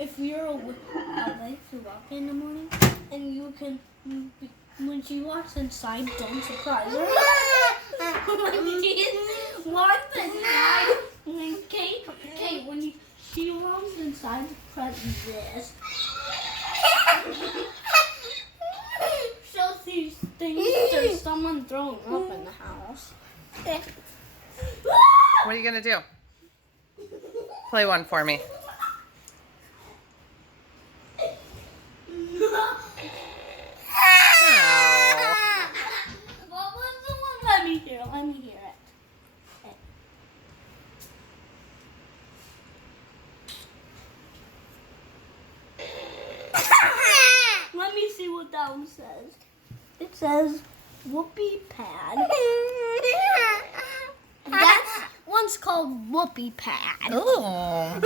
if you're awake to walk in the morning, and you can, when she walks inside, don't surprise her. When she walks inside, Kate, when she walks inside, press this. She'll see things. There's someone throwing up in the house. What are you gonna do? Play one for me. What was the one? Let me hear it. Let me see what that one says. It says whoopee pad. That one's called whoopee pad. Oh.